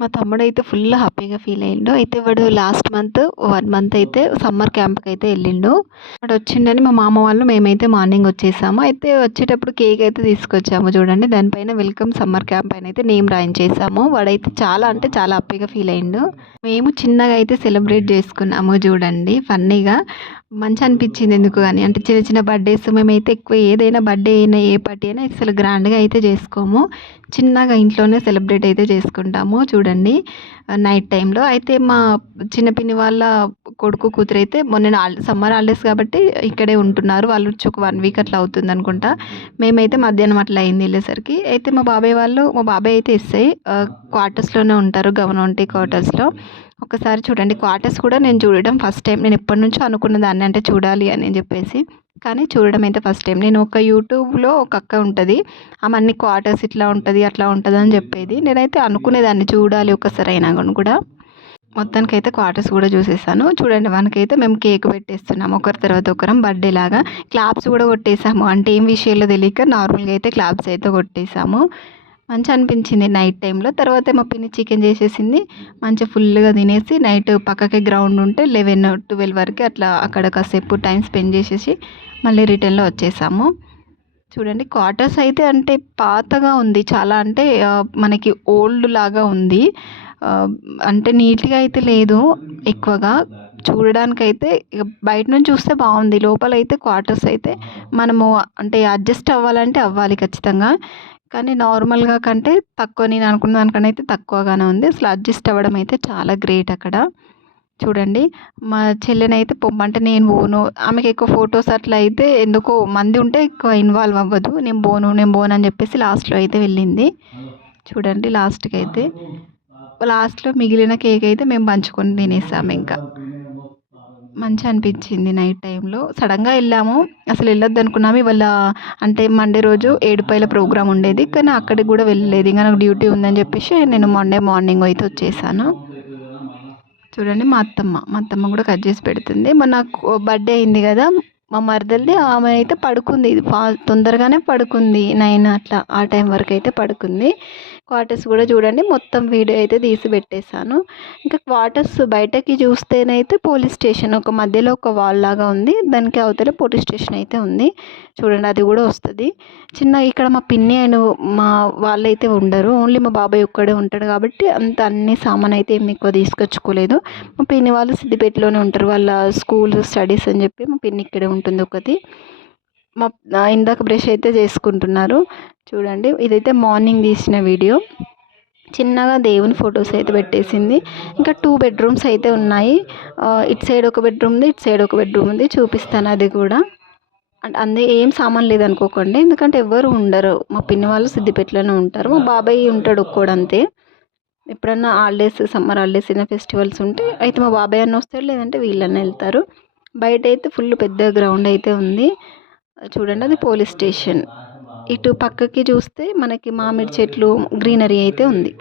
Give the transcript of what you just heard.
మా తమ్ముడైతే ఫుల్ హ్యాపీగా ఫీల్ అయ్యిండు. అయితే వాడు లాస్ట్ మంత్ 1 మంత్ అయితే సమ్మర్ క్యాంప్‌కి అయితే ఎళ్ళిండు. వాడు వచ్చిండని మా మామ వాళ్ళు మేమైతే మార్నింగ్ వచ్చేసాము. అయితే వచ్చేటప్పుడు కేక్ అయితే తీసుకొచ్చాము చూడండి. దానిపైన వెల్కమ్ సమ్మర్ క్యాంప్ అని అయితే నేమ్ రాయించేసాము. వాడైతే చాలా అంటే చాలా హ్యాపీగా ఫీల్ అయ్యిండు. మేము చిన్నగా అయితే సెలబ్రేట్ చేసుకున్నాము చూడండి ఫన్నీగా. మంచిగా అనిపించింది ఎందుకో గాని. అంటే చిన్న చిన్న బర్త్‌డేస్ మేమైతే ఎక్కువ ఏదైనా బర్త్‌డే అయినా ఏ పార్టీ అయినా అసలు గ్రాండ్‌గా అయితే చేసుకోము. చిన్నగా ఇంట్లోనే సెలబ్రేట్ అయితే చేసుకుంటాము చూడండి నైట్ టైంలో. అయితే మా చిన్న పిన్ని వాళ్ళ కొడుకు కూతురైతే మొన్న సమ్మర్ హాలిడేస్ కాబట్టి ఇక్కడే ఉంటున్నారు. వాళ్ళు వచ్చి ఒక 1 వీక్ అట్లా అవుతుందనుకుంటా. మేమైతే మధ్యాహ్నం అట్లా అయింది వెళ్ళేసరికి. అయితే మా బాబాయ్ అయితే ఎస్ఐ క్వార్టర్స్‌లోనే ఉంటారు గవర్నమెంట్ క్వార్టర్స్‌లో. ఒకసారి చూడండి క్వార్టర్స్ కూడా నేను చూడడం ఫస్ట్ టైం. నేను ఎప్పటినుంచో అనుకున్నదాన్ని అంటే చూడాలి అని చెప్పేసి. కానీ చూడడం అయితే ఫస్ట్ టైం. నేను ఒక యూట్యూబ్‌లో ఒక అక్క ఉంటది. ఆమె అన్ని క్వార్టర్స్ ఇట్లా ఉంటది, అట్లా ఉంటది అని చెప్పేది. నేనైతే అనుకునేదాన్ని చూడాలి ఒక్కసారైనా కూడా. మొత్తానికైతే క్వార్టర్స్ కూడా చూసేసాను. చూడండి మనకైతే మేము కేక్ పెట్టేస్తున్నాము ఒకరి తర్వాత ఒకరం బర్త్‌డే లాగా. క్లాప్స్ కూడా కొట్టేసాము. అంటే ఏం విషయాలో తెలియక నార్మల్‌గా అయితే క్లాప్స్ అయితే కొట్టేసాము. మంచిగా అనిపించింది నైట్ టైంలో. తర్వాత మా పిన్ని చికెన్ చేసేసింది. మంచిగా ఫుల్‌గా తినేసి నైట్ పక్కకే గ్రౌండ్ ఉంటే 11, 12 వరకు అట్లా అక్కడ కాసేపు టైం స్పెండ్ చేసేసి మళ్ళీ రిటర్న్‌లో వచ్చేసాము. చూడండి క్వార్టర్స్ అయితే అంటే పాతగా ఉంది. చాలా అంటే మనకి ఓల్డ్ లాగా ఉంది. ఆహ్, అంటే నీట్‌గా అయితే లేదు ఎక్కువగా. చూడడానికైతే ఇగ బయట నుంచి చూస్తే బావుంది. లోపలైతే క్వార్టర్స్ అయితే మనము అంటే అడ్జస్ట్ అవ్వాలంటే అవ్వాలి ఖచ్చితంగా. కానీ నార్మల్‌గా కంటే తక్కువ నేను అనుకున్న దానికన్నా అయితే తక్కువగానే ఉంది. అసలు అడ్జస్ట్ అవ్వడం అయితే చాలా గ్రేట్ అక్కడ. చూడండి మా చెల్లెనైతే పొమ్మంటే నేను పోను. ఆమెకి ఎక్కువ ఫోటోస్ అట్లా అయితే ఎందుకో మంది ఉంటే ఎక్కువ ఇన్వాల్వ్ అవ్వదు. నేను పోను అని చెప్పేసి లాస్ట్‌లో అయితే వెళ్ళింది. చూడండి లాస్ట్‌లో మిగిలిన కేక్ అయితే మేము పంచుకొని తినేసాము ఇంకా. మంచిగా అనిపించింది నైట్ టైంలో. సడన్‌గా వెళ్ళాము. అసలు వెళ్ళొద్దు అనుకున్నాము. ఇవాళ అంటే మండే రోజు ఏడుపాయల ప్రోగ్రామ్ ఉండేది. కానీ అక్కడికి కూడా వెళ్ళలేదు. ఇంక నాకు డ్యూటీ ఉందని చెప్పేసి నేను మండే మార్నింగ్ అయితే వచ్చేసాను. చూడండి మా అత్తమ్మ కూడా కట్ చేసి పెడుతుంది. మొన్న బర్త్‌డే అయింది కదా! మా మరదలిది ఆమె అయితే పడుకుంది. తొందరగానే పడుకుంది. 9 అట్లా ఆ టైం వరకు అయితే పడుకుంది. క్వార్టర్స్ కూడా చూడండి మొత్తం వీడియో అయితే తీసి పెట్టేశాను. ఇంకా క్వార్టర్స్ బయటకి చూస్తేనైతే పోలీస్ స్టేషన్ ఒక మధ్యలో ఒక వాల్ లాగా ఉంది. దానికి అవతల పోలీస్ స్టేషన్ అయితే ఉంది. చూడండి అది కూడా వస్తది. ఇక్కడ మా పిన్ని అండ్ మా వాళ్ళైతే ఉండరు. ఓన్లీ మా బాబాయ్ ఒక్కడే ఉంటాడు కాబట్టి అన్ని సామాన్ అయితే ఏమి ఎక్కువ తీసుకొచ్చుకోలేదు. మా పిన్ని వాళ్ళు సిద్దిపేటలోనే ఉంటారు. వాళ్ళ స్కూల్ స్టడీస్ అని చెప్పి మా పిన్ని ఇక్కడే ఉంటుంది ఒకటి. ఇందాక బ్రష్ అయితే చేసుకుంటున్నారు. చూడండి ఇదైతే మార్నింగ్ తీసిన వీడియో. చిన్నగా దేవుని ఫొటోస్ అయితే పెట్టేసింది. ఇంకా 2 బెడ్రూమ్స్ అయితే ఉన్నాయి. ఇటు సైడ్ ఒక బెడ్రూమ్ ఉంది. ఇటు సైడ్ ఒక బెడ్రూమ్ ఉంది. చూపిస్తాను అది కూడా. అంటే ఏం సామాన్ లేదనుకోకండి. ఎందుకంటే ఎవ్వరు ఉండరు. మా పిన్ని వాళ్ళు సిద్దిపేటలోనే ఉంటారు. మా బాబాయ్ ఉంటాడు ఒక్కోడంతే. ఎప్పుడన్నా హాలిడేస్ సమ్మర్ హాలిడేస్ అయినా ఫెస్టివల్స్ ఉంటే అయితే మా బాబాయ్ అన్న వస్తాడు. లేదంటే వీళ్ళన్నా వెళ్తారు. బయట అయితే ఫుల్ పెద్ద గ్రౌండ్ అయితే ఉంది. చూడండి అది పోలీస్ స్టేషన్. ఇటు పక్కకి చూస్తే మనకి మామిడి చెట్లు గ్రీనరీ అయితే ఉంది.